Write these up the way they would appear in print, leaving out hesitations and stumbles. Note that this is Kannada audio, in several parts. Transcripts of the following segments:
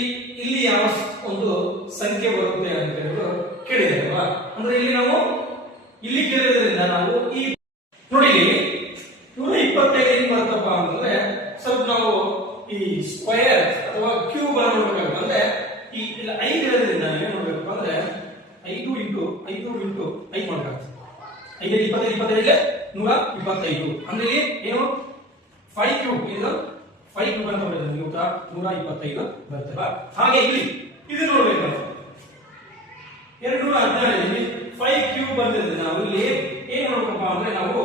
ಇಲ್ಲಿ ಯಾವ ಒಂದು ಸಂಖ್ಯೆ ಬರುತ್ತೆ ಅಂತ ಹೇಳಿ ಕೇಳಿದೆ ಅಲ್ವಾ. ಅಂದ್ರೆ ಇಲ್ಲಿ ನಾವು ಇಲ್ಲಿ ಕೇಳಿದ್ರಿಂದ ನಾವು ಈ ನೋಡಿ 125 ಏನ್ ಬರ್ತಪ್ಪ ಅಂತಂದ್ರೆ ಸ್ವಲ್ಪ ನಾವು ಈ ಸ್ಕ್ವೇರ್ ಅಥವಾ ಕ್ಯೂಬ್ ಅನ್ನು ನೋಡ್ಬೇಕು ಅಂದ್ರೆ ಈ 5 ಇರೋದ್ರಿಂದ ಏನ್ ನೋಡ್ಬೇಕು ಅಂದ್ರೆ 5 ಇಂಟು 5 ಮಾಡ್ಬೇಕು. 5 25 125 ಅಂದ್ರೆ ಇಲ್ಲಿ ಏನು 5 ಕ್ಯೂಬ್ ಇದು 5 ಕ್ಯೂಬ್ ಅಂತ ನೋಡಿದ್ರೆ ನೀವು 125 ಬರ್ತದೆ. ಹಾಗೆ ಇಲ್ಲಿ ಇದು ನೋಡ್ಬೇಕು ನಾವು 216 5 ಕ್ಯೂಬ್ ಬಂದಿದೆ. ನಾವು ಇಲ್ಲಿ ಏನ್ ನೋಡ್ಬೇಕಪ್ಪ ಅಂದ್ರೆ ನಾವು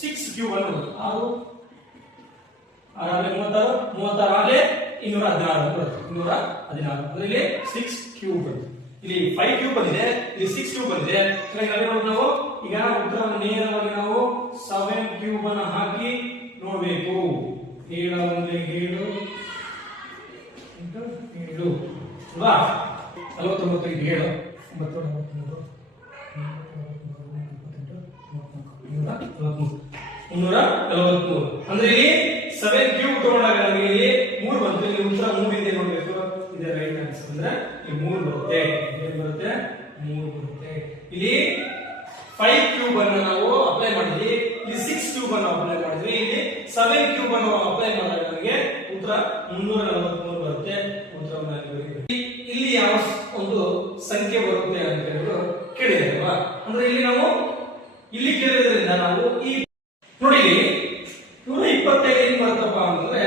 6 ಕ್ಯೂಬ್ ಅನ್ನು ನೋಡೋದು. 36 ಆಲೆ 216 ಬರುತ್ತೆ. 216 ಅಂದ್ರೆ ಇಲ್ಲಿ 6 ಕ್ಯೂಬ್ ಬರುತ್ತೆ. ಇಲ್ಲಿ 5 ಕ್ಯೂಬ್ ಬಂದಿದೆ, ಇಲ್ಲಿ 6 ಕ್ಯೂಬ್ ಬಂದಿದೆ. ನಾವು ಈಗ ಉತ್ತರವನ್ನು ನೇರವಾಗಿ ನಾವು 7 ಕ್ಯೂಬ್ ಅನ್ನು ಹಾಕಿ ನೋಡಬೇಕು. 7 1 7 7 ಅಲ್ವಾ? 49 7 343 ಅಂದ್ರೆ ಇಲ್ಲಿ 7 ಕ್ಯೂಬ್ ತಗೊಂಡಾಗ ನಮಗೆ ಇಲ್ಲಿ 3 ಬಂತು. ಇಲ್ಲಿ ಉತ್ತರ 3 ಇದೆ ನೋಡಬೇಕು. ಇದೆ ರೈಟ್ ಆನ್ಸರ್ ಅಂದ್ರೆ ಇಲ್ಲಿ 3 ಬರುತ್ತೆ. ಏನು ಬರುತ್ತೆ? 3 ಬರುತ್ತೆ. ಇಲ್ಲಿ 5 ಕ್ಯೂಬ್ ಅನ್ನು ನಾವು ಅಪ್ಲೈ ಮಾಡಿದ್ವಿ, ಇಲ್ಲಿ 6 ಕ್ಯೂಬ್ ಅನ್ನು ಅಪ್ಲೈ ಮಾಡಿದ್ವಿ, ಇಲ್ಲಿ 7 ಕ್ಯೂಬ್ ಅನ್ನು ಅಪ್ಲೈ ಮಾಡಿದಾಗ ನಮಗೆ ಉತ್ತರ 343 ಬರುತ್ತೆ. ಉತ್ತರವನ್ನು ಇಲ್ಲಿ ಯಾವ ಒಂದು ಸಂಖ್ಯೆ ಬರುತ್ತೆ ಅಂತ ಹೇಳಿ ಕೇಳಿದೆ ಅಲ್ವಾ. ಅಂದ್ರೆ ಇಲ್ಲಿ ನಾವು ಇಲ್ಲಿ ಕೇಳಿದ್ರಿಂದ ನಾವು ಈ ನೋಡಿ 125 ಏನ್ ಬರ್ತಪ್ಪ ಅಂತಂದ್ರೆ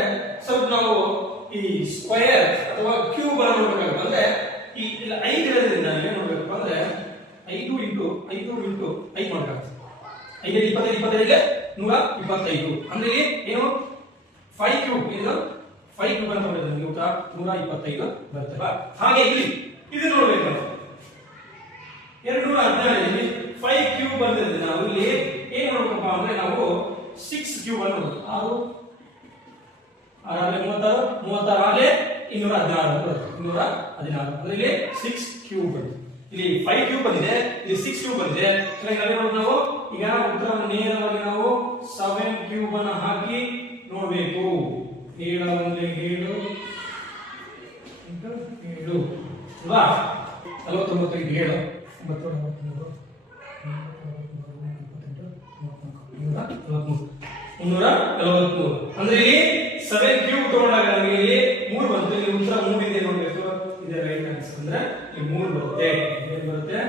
ಸ್ವಲ್ಪ ನಾವು ಈ ಸ್ಕ್ವೇರ್ ಅಥವಾ ಕ್ಯೂಬ್ ಅನ್ನು ನೋಡ್ಬೇಕಂದ್ರೆ ಈ 5 ಇರೋದ್ರಿಂದ ಏನ್ ನೋಡ್ಬೇಕು ಅಂದ್ರೆ 5 ಇಂಟು 5 ಮಾಡ್ಬೇಕು. 5 25 125 ಅಂದ್ರೆ ಇಲ್ಲಿ ಏನು 5 ಕ್ಯೂಬ್ ಇದು 5 ಕ್ಯೂಬ್ ಅಂತ ನೋಡಿದ್ರೆ ನೀವು 125 ಬರ್ತದೆ. ಹಾಗೆ ಇಲ್ಲಿ ಇದು ನೋಡ್ಬೇಕು ನಾವು 216 5 ಕ್ಯೂಬ್ ಬಂದಿದೆ. ನಾವು ಇಲ್ಲಿ ಏನ್ ನೋಡ್ಬೇಕಪ್ಪ ಅಂದ್ರೆ ನಾವು 6 ಕ್ಯೂಬ್ ಅನ್ನು ನೋಡೋದು. 36 ಆಲೆ 216 ಬರುತ್ತೆ. 216 ಅಂದ್ರೆ ಇಲ್ಲಿ 6 ಕ್ಯೂಬ್ ಬರುತ್ತೆ. ಇಲ್ಲಿ 5 ಕ್ಯೂಬ್ ಬಂದಿದೆ, ಇಲ್ಲಿ 6 ಕ್ಯೂಬ್ ಬಂದಿದೆ. ನಾವು ಈಗ ಉತ್ತರವನ್ನು ನೇರವಾಗಿ ನಾವು 7 ಕ್ಯೂಬ್ ಅನ್ನು ಹಾಕಿ ನೋಡಬೇಕು. 7 1 7 7 ಅಲ್ವಾ? 49 7 343 ಅಂದ್ರೆ ಇಲ್ಲಿ 7 ಕ್ಯೂಬ್ ತಗೊಂಡಾಗ ನಮಗೆ ಇಲ್ಲಿ 3 ಬಂತು. ಇಲ್ಲಿ ಉತ್ತರ 3 ಇದೆ ನೋಡಬೇಕು. ಇದೆ ರೈಟ್ ಆನ್ಸರ್ ಅಂದ್ರೆ ಇಲ್ಲಿ 3 ಬರುತ್ತೆ. ಏನು ಬರುತ್ತೆ?